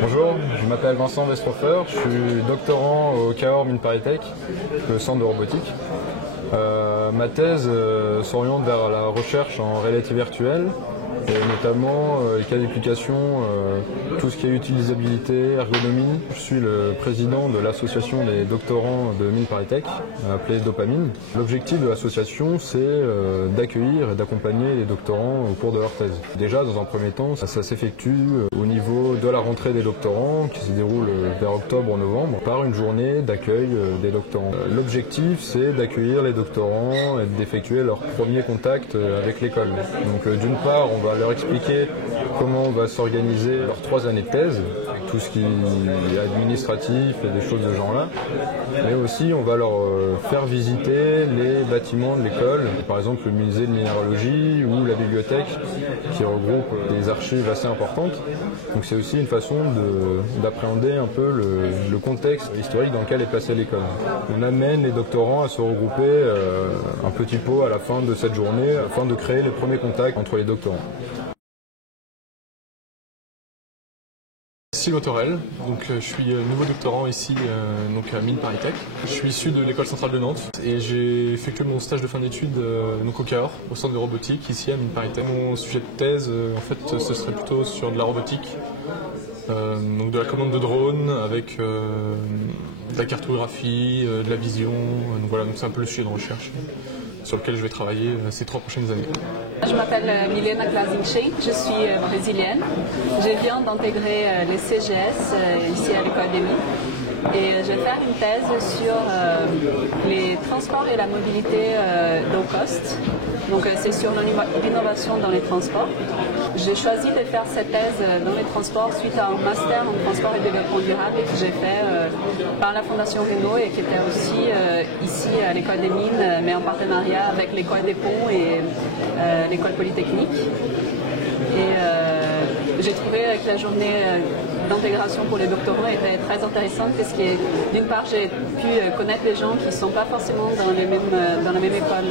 Bonjour, je m'appelle Vincent Westrofer, je suis doctorant au Cahors Mines ParisTech, le centre de robotique. Ma thèse s'oriente vers la recherche en réalité virtuelle et notamment les cas d'application, tout ce qui est utilisabilité, ergonomie. Je suis le président de l'association des doctorants de Mines ParisTech, appelée Dopamine. L'objectif de l'association, c'est d'accueillir et d'accompagner les doctorants au cours de leur thèse. Déjà, dans un premier temps, ça s'effectue au niveau de la rentrée des doctorants, qui se déroule vers octobre-novembre, par une journée d'accueil des doctorants. L'objectif, c'est d'accueillir les doctorants et d'effectuer leur premier contact avec l'école. Donc d'une part, on va leur expliquer comment va s'organiser leurs 3 années de thèse, tout ce qui est administratif et des choses de ce genre-là. Mais aussi, on va leur faire visiter les bâtiments de l'école, par exemple le musée de minéralogie ou la bibliothèque qui regroupe des archives assez importantes. Donc c'est aussi une façon d'appréhender un peu le contexte historique dans lequel est placée l'école. On amène les doctorants à se regrouper un petit pot à la fin de cette journée afin de créer les premiers contacts entre les doctorants. Sylvain Torel, donc je suis nouveau doctorant ici donc à Mines ParisTech. Je suis issu de l'école centrale de Nantes et j'ai effectué mon stage de fin d'études donc au Cahors, au centre de robotique ici à Mines ParisTech. Mon sujet de thèse en fait ce serait plutôt sur de la robotique, donc de la commande de drone avec de la cartographie, de la vision, donc voilà, donc c'est un peu le sujet de recherche sur lequel je vais travailler ces 3 prochaines années. Je m'appelle Milena Klazinche, je suis brésilienne. Je viens d'intégrer les CGS ici à l'école des Mines et je vais faire une thèse sur les transports et la mobilité low cost. Donc c'est sur l'innovation dans les transports. J'ai choisi de faire cette thèse dans les transports suite à un master en transport et développement durable que j'ai fait par la Fondation Renault et qui était aussi ici à l'école des Mines, mais en partenariat avec l'école des Ponts et l'école polytechnique. Et j'ai trouvé que la journée d'intégration pour les doctorants était très intéressante parce que d'une part j'ai pu connaître des gens qui ne sont pas forcément dans la même école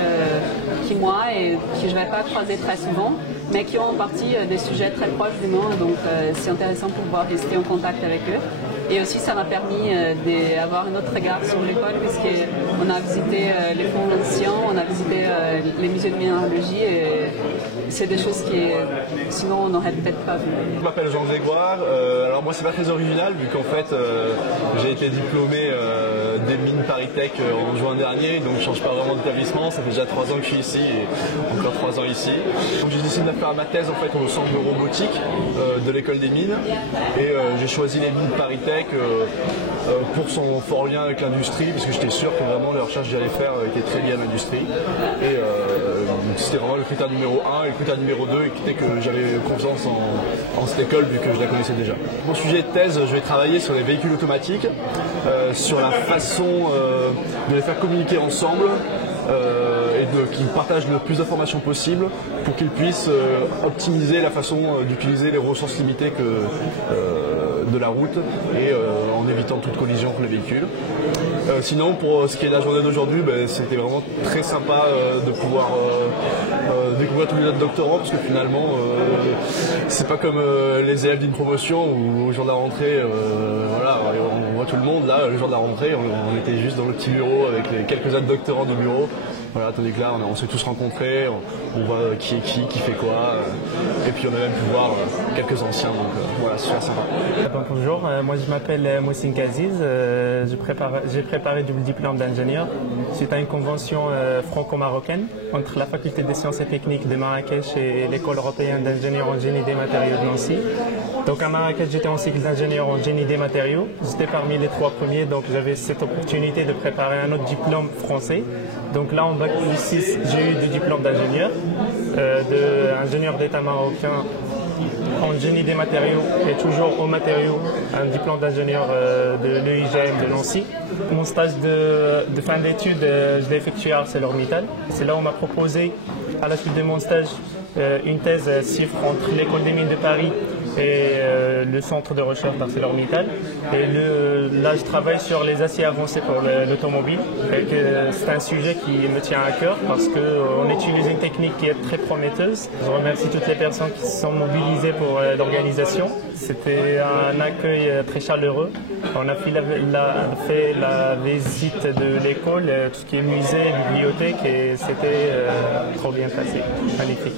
que moi et que je ne vais pas croiser très souvent, mais qui ont en partie des sujets très proches du moi, donc c'est intéressant de pouvoir rester en contact avec eux. Et aussi ça m'a permis d'avoir un autre regard sur l'école puisqu'on a visité les fonds anciens, on a visité les musées de minéralogie et c'est des choses qui sinon on n'aurait peut-être pas vu. Je m'appelle Jean Grégoire, alors moi c'est pas très original vu qu'en fait j'ai été diplômé des Mines ParisTech en juin dernier, donc je change pas vraiment d'établissement, ça fait déjà 3 ans que je suis ici et encore 3 ans ici. Donc j'ai décidé de faire ma thèse en fait au centre de robotique de l'école des Mines et j'ai choisi les Mines ParisTech pour son fort lien avec l'industrie parce que j'étais sûr que vraiment les recherches que j'allais faire étaient très liées à l'industrie et c'était vraiment le critère numéro 1 et le critère numéro 2 qui était que j'avais confiance en cette école vu que je la connaissais déjà. Mon sujet de thèse, je vais travailler sur les véhicules automatiques, sur la façon de les faire communiquer ensemble et qu'ils partagent le plus d'informations possible pour qu'ils puissent optimiser la façon d'utiliser les ressources limitées de la route et en évitant toute collision entre les véhicules. Sinon, pour ce qui est de la journée d'aujourd'hui, c'était vraiment très sympa de pouvoir découvrir tous les autres doctorants parce que finalement, c'est pas comme les élèves d'une promotion où au jour de la rentrée, voilà, on voit tout le monde. Là, le jour de la rentrée, on était juste dans le petit bureau avec les quelques autres doctorants de bureau. Voilà, tandis que là, on s'est tous rencontrés, on voit qui est qui fait quoi, et puis on a même pu voir quelques anciens, donc voilà, c'est super sympa. Bonjour, moi je m'appelle Moussine Kaziz, j'ai préparé du diplôme d'ingénieur suite à une convention franco-marocaine entre la faculté des sciences et techniques de Marrakech et l'école européenne d'ingénieurs en génie des matériaux de Nancy. Donc à Marrakech, j'étais en cycle d'ingénieur en génie des matériaux, j'étais parmi les 3 premiers, donc j'avais cette opportunité de préparer un autre diplôme français. Donc là, en bac plus 6, j'ai eu 2 diplômes d'ingénieur, d'ingénieur d'État marocain en génie des matériaux et toujours aux matériaux, un diplôme d'ingénieur de l'EIGM de Nancy. Mon stage de fin d'études, je l'ai effectué à ArcelorMittal. C'est là où on m'a proposé, à la suite de mon stage, une thèse chiffre entre l'école des mines de Paris et le centre de recherche d'ArcelorMittal. Et là, je travaille sur les aciers avancés pour l'automobile. C'est un sujet qui me tient à cœur parce qu'on utilise une technique qui est très prometteuse. Je remercie toutes les personnes qui se sont mobilisées pour l'organisation. C'était un accueil très chaleureux. On a fait la visite de l'école, tout ce qui est musée, bibliothèque, et c'était trop bien passé. Magnifique.